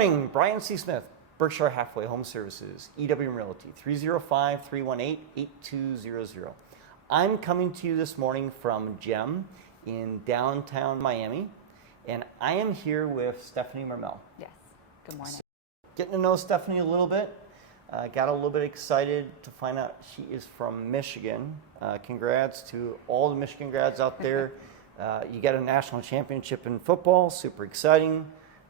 morning, Brian C. Smith, Berkshire Hathaway Home Services, EWM Realty, 305-318-8200. I'm coming to you this morning from JEM in downtown Miami, and I am here with Stephanie Mermel. Yes, good morning. So, getting to know Stephanie a little bit, got a little bit excited to find out she is from Michigan. Congrats to all the Michigan grads out there. You got a national championship in football, super exciting.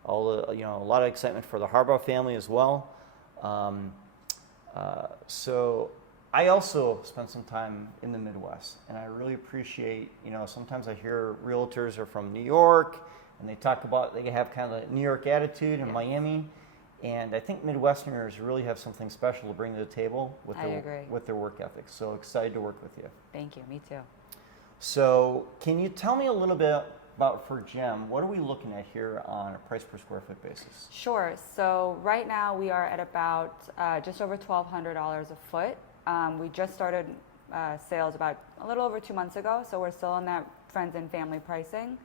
A lot of excitement for the Harbaugh family as well. So I also spent some time in the Midwest, and I really appreciate, sometimes I hear realtors are from New York, and they talk about, they have kind of a New York attitude in Miami, and I think Midwesterners really have something special to bring to the table with their work ethic. So excited to work with you. Thank you, me too. So can you tell me a little bit about, for JEM, what are we looking at here on a price per square foot basis? Sure. So right now we are at about just over $1,200 a foot. We just started sales about a little over 2 months ago, so we're still in that friends and family pricing.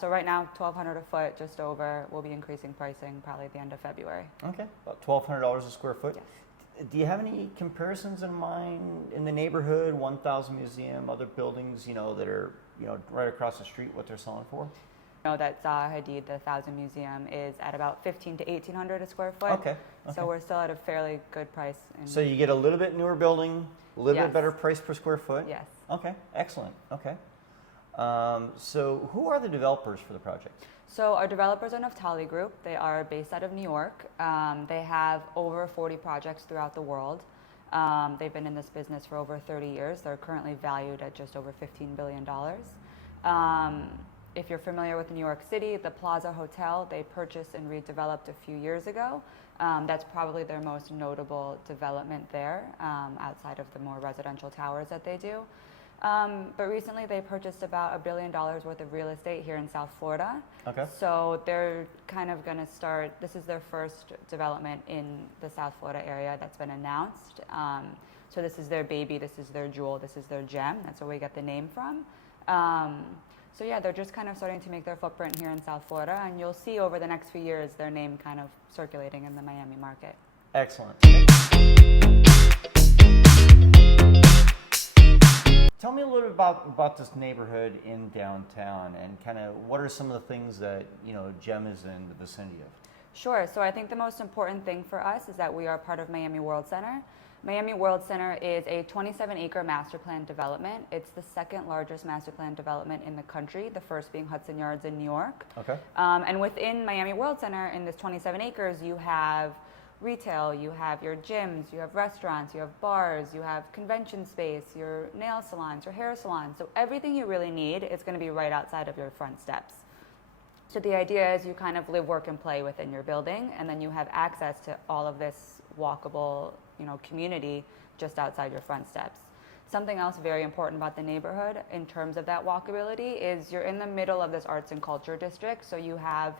So right now, $1,200 a foot, just over. We'll be increasing pricing probably at the end of February. Okay, about $1,200 a square foot. Yes. Do you have any comparisons in mind in the neighborhood, 1000 Museum, other buildings, that are, right across the street, what they're selling for? I know that Zaha Hadid, the 1000 Museum, is at about $1,500 to $1,800 a square foot. Okay. So we're still at a fairly good price. So you get a little bit newer building, a little bit better price per square foot? Yes. Okay, excellent. Okay. So who are the developers for the project? So our developers are Naftali Group. They are based out of New York. They have over 40 projects throughout the world. They've been in this business for over 30 years. They're currently valued at just over $15 billion. If you're familiar with New York City, the Plaza Hotel, they purchased and redeveloped a few years ago. That's probably their most notable development there, outside of the more residential towers that they do. But recently they purchased about $1 billion worth of real estate here in South Florida. Okay. So they're kind of going to start, this is their first development in the South Florida area that's been announced. So this is their baby, this is their jewel, this is their gem. That's where we get the name from. So yeah, they're just kind of starting to make their footprint here in South Florida, and you'll see over the next few years their name kind of circulating in the Miami market. Excellent. Tell me a little bit about this neighborhood in downtown, and kind of what are some of the things that JEM is in the vicinity of? Sure. So I think the most important thing for us is that we are part of Miami Worldcenter. Miami Worldcenter is a 27-acre master plan development. It's the second largest master plan development in the country, the first being Hudson Yards in New York. Okay. And within Miami Worldcenter, in this 27 acres, you have retail, you have your gyms, you have restaurants, you have bars, you have convention space, your nail salons, your hair salons. So everything you really need is going to be right outside of your front steps. So the idea is you kind of live, work, and play within your building, and then you have access to all of this walkable, community just outside your front steps. Something else very important about the neighborhood in terms of that walkability is you're in the middle of this arts and culture district. So you have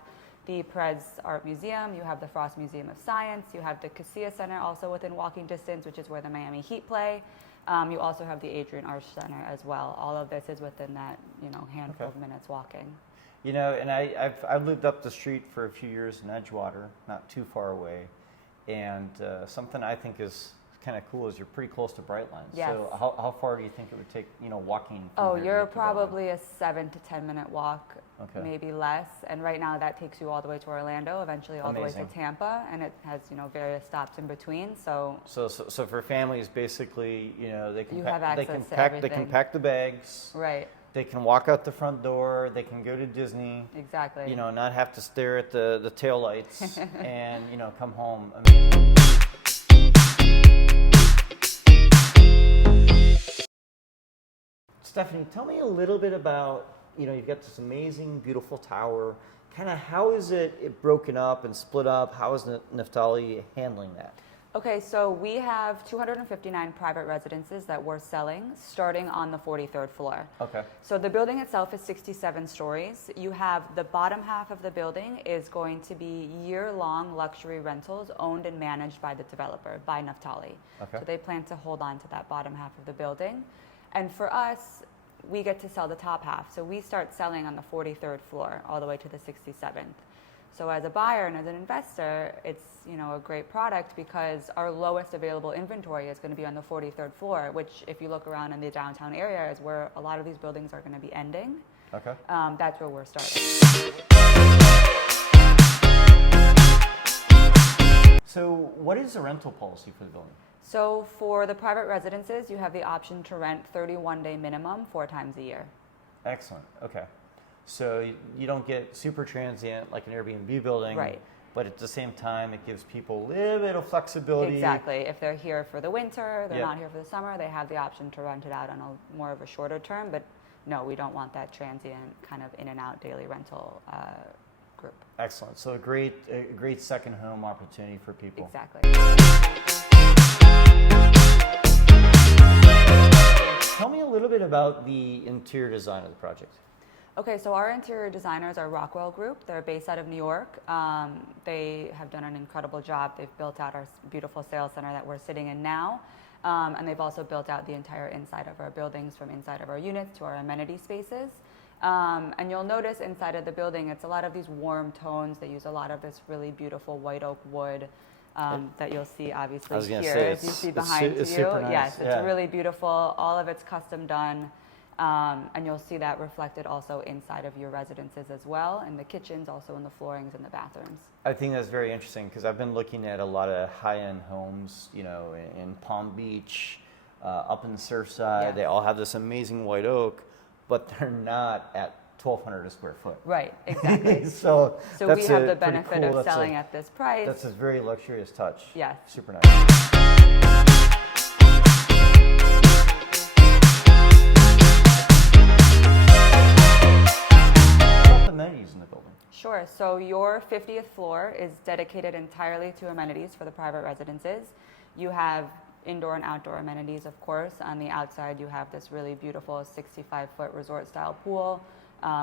the Perez Art Museum, you have the Frost Museum of Science, you have the Casilla Center also within walking distance, which is where the Miami Heat play. You also have the Adrian Arch Center as well. All of this is within that, handful of minutes walking. And I've lived up the street for a few years in Edgewater, not too far away. And something I think is kind of cool is you're pretty close to Brightline. Yes. So how far do you think it would take, walking? Oh, you're probably a 7 to 10 minute walk, maybe less. And right now that takes you all the way to Orlando, eventually all the way to Tampa, and it has various stops in between. So for families, basically, they can they can pack the bags. Right. They can walk out the front door. They can go to Disney. Exactly. Not have to stare at the taillights and come home. Amazing. Stephanie, tell me a little bit about, you've got this amazing, beautiful tower. Kind of how is it broken up and split up? How is Naftali handling that? Okay, so we have 259 private residences that we're selling, starting on the 43rd floor. Okay. So the building itself is 67 stories. You have the bottom half of the building is going to be year-long luxury rentals owned and managed by the developer, by Naftali. Okay. So they plan to hold on to that bottom half of the building. And for us, we get to sell the top half. So we start selling on the 43rd floor all the way to the 67th. So as a buyer and as an investor, it's a great product because our lowest available inventory is going to be on the 43rd floor, which if you look around in the downtown area is where a lot of these buildings are going to be ending. Okay. That's where we're starting. So what is the rental policy for the building? So for the private residences, you have the option to rent 31-day minimum 4 times a year. Excellent. Okay. So you don't get super transient like an Airbnb building. Right. But at the same time, it gives people a little bit of flexibility. Exactly. If they're here for the winter, they're Yep. not here for the summer, they have the option to rent it out on a more of a shorter term. But no, we don't want that transient kind of in and out daily rental group. Excellent. So a great second home opportunity for people. Exactly. Tell me a little bit about the interior design of the project. Okay, so our interior designers are Rockwell Group. They're based out of New York. They have done an incredible job. They've built out our beautiful sales center that we're sitting in now. And they've also built out the entire inside of our buildings, from inside of our units to our amenity spaces. And you'll notice inside of the building, it's a lot of these warm tones. They use a lot of this really beautiful white oak wood that you'll see obviously here, as you see behind you. It's super nice. Yes, it's really beautiful. All of it's custom done. And you'll see that reflected also inside of your residences as well, in the kitchens, also in the floorings and the bathrooms. I think that's very interesting because I've been looking at a lot of high-end homes, in Palm Beach, up in the Surfside. Yeah. They all have this amazing white oak, but they're not at 1,200 a square foot. Right, exactly. So we that's have the pretty benefit cool. of selling at this price. That's a very luxurious touch. Yes. Super nice. Amenities in the building. Sure. So your 50th floor is dedicated entirely to amenities for the private residences. You have indoor and outdoor amenities, of course. On the outside, you have this really beautiful 65-foot resort-style pool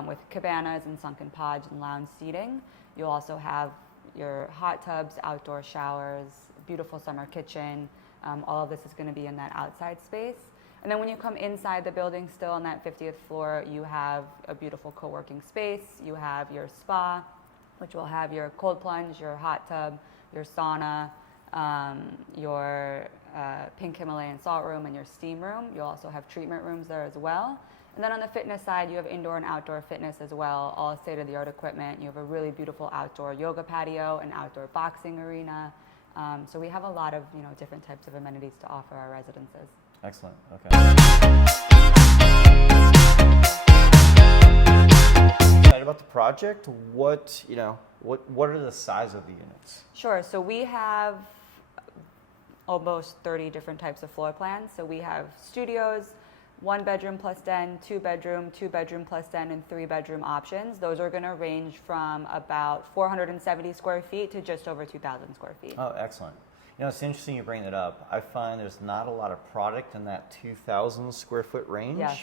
with cabanas and sunken pods and lounge seating. You'll also have your hot tubs, outdoor showers, beautiful summer kitchen. All of this is going to be in that outside space. And then when you come inside the building, still on that 50th floor, you have a beautiful co-working space. You have your spa, which will have your cold plunge, your hot tub, your sauna, your pink Himalayan salt room, and your steam room. You'll also have treatment rooms there as well. And then on the fitness side, you have indoor and outdoor fitness as well, all state-of-the-art equipment. You have a really beautiful outdoor yoga patio, an outdoor boxing arena. So we have a lot of different types of amenities to offer our residences. Excellent. Okay. Excited about the project? What are the size of the units? Sure. So we have almost 30 different types of floor plans. So we have studios, 1 bedroom plus den, 2 bedroom, 2 bedroom plus den, and 3 bedroom options. Those are going to range from about 470 square feet to just over 2,000 square feet. Oh, excellent. It's interesting you bring that up. I find there's not a lot of product in that 2,000 square foot range. Yes.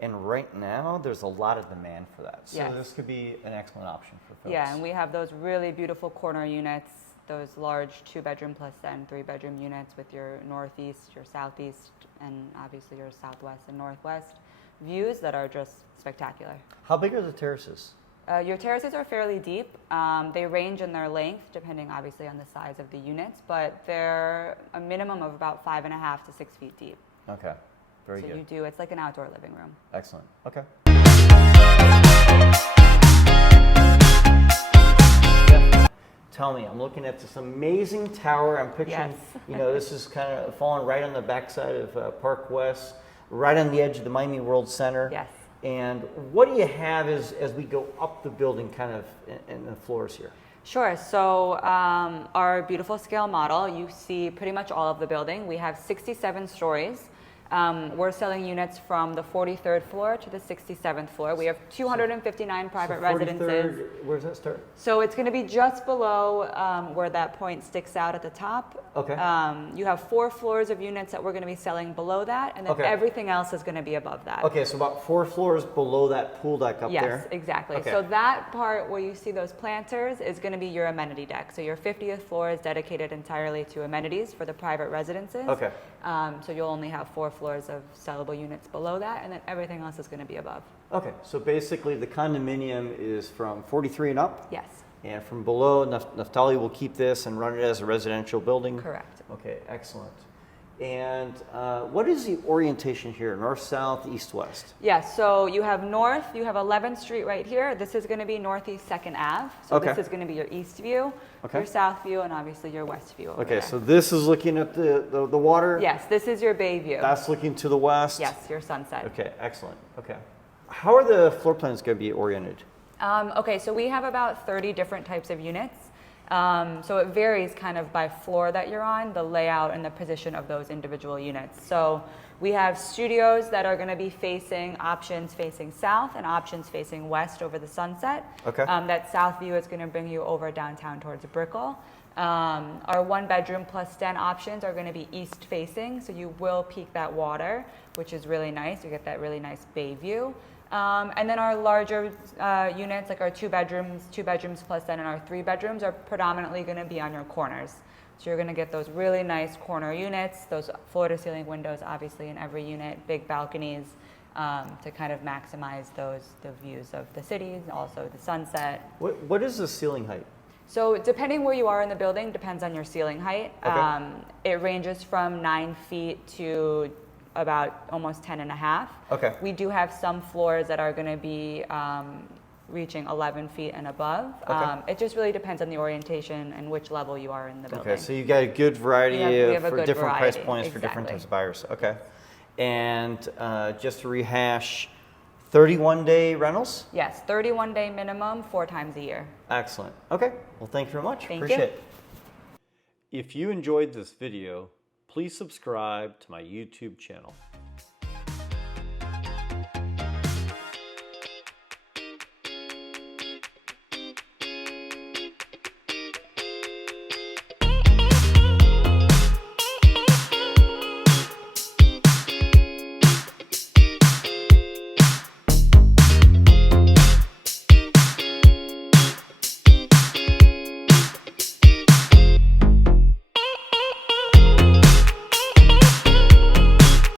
And right now, there's a lot of demand for that. So Yes. this could be an excellent option for folks. Yeah, and we have those really beautiful corner units, those large 2 bedroom plus den, 3 bedroom units with your northeast, your southeast, and obviously your southwest and northwest views that are just spectacular. How big are the terraces? Your terraces are fairly deep. They range in their length, depending obviously on the size of the units, but they're a minimum of about 5.5 to 6 feet deep. Okay, very So good. it's like an outdoor living room. Excellent. Okay. Tell me, I'm looking at this amazing tower. I'm picturing, Yes. This is kind of falling right on the backside of Park West, right on the edge of the Miami Worldcenter. Yes. And what do you have as we go up the building kind of in the floors here? Sure. So our beautiful scale model, you see pretty much all of the building. We have 67 stories. We're selling units from the 43rd floor to the 67th floor. We have 259 private residences. Where does that start? So it's going to be just below where that point sticks out at the top. Okay. You have 4 floors of units that we're going to be selling below that, and then Okay. everything else is going to be above that. Okay, so about 4 floors below that pool deck up there. Yes, exactly. Okay. So that part where you see those planters is going to be your amenity deck. So your 50th floor is dedicated entirely to amenities for the private residences. Okay. So you'll only have 4 floors of sellable units below that, and then everything else is going to be above. Okay, so basically the condominium is from 43 and up? Yes. And from below, Naftali will keep this and run it as a residential building? Correct. Okay, excellent. And what is the orientation here? North, south, east, west? Yes, so you have north, you have 11th Street right here. This is going to be northeast 2nd Ave. So Okay. this is going to be your east view, Okay. your south view, and obviously your west view over Okay, there. so this is looking at the water? Yes, this is your bay view. That's looking to the west? Yes, your sunset. Okay, excellent. Okay. How are the floor plans going to be oriented? Okay, so we have about 30 different types of units. So it varies kind of by floor that you're on, the layout and the position of those individual units. So we have studios that are going to be options facing south and options facing west over the sunset. Okay. That south view is going to bring you over downtown towards Brickell. Our 1-bedroom plus den options are going to be east facing, so you will peek that water, which is really nice. You get that really nice bay view. And then our larger units, like our 2 bedrooms plus den, and our 3 bedrooms are predominantly going to be on your corners. So you're going to get those really nice corner units, those floor-to-ceiling windows, obviously in every unit, big balconies, to kind of maximize the views of the city, also the sunset. What is the ceiling height? So depending where you are in the building, depends on your ceiling height. Okay. It ranges from 9 feet to about almost 10 and a half. Okay. We do have some floors that are going to be reaching 11 feet and above. Okay. It just really depends on the orientation and which level you are in the building. Okay, so you got a good variety We have a for good different price variety, points for different exactly. types of buyers. Okay. And just to rehash, 31-day rentals? Yes, 31-day minimum, 4 times a year. Excellent. Okay. Well, thank you very much. Thank Appreciate you. it. If you enjoyed this video, please subscribe to my YouTube channel.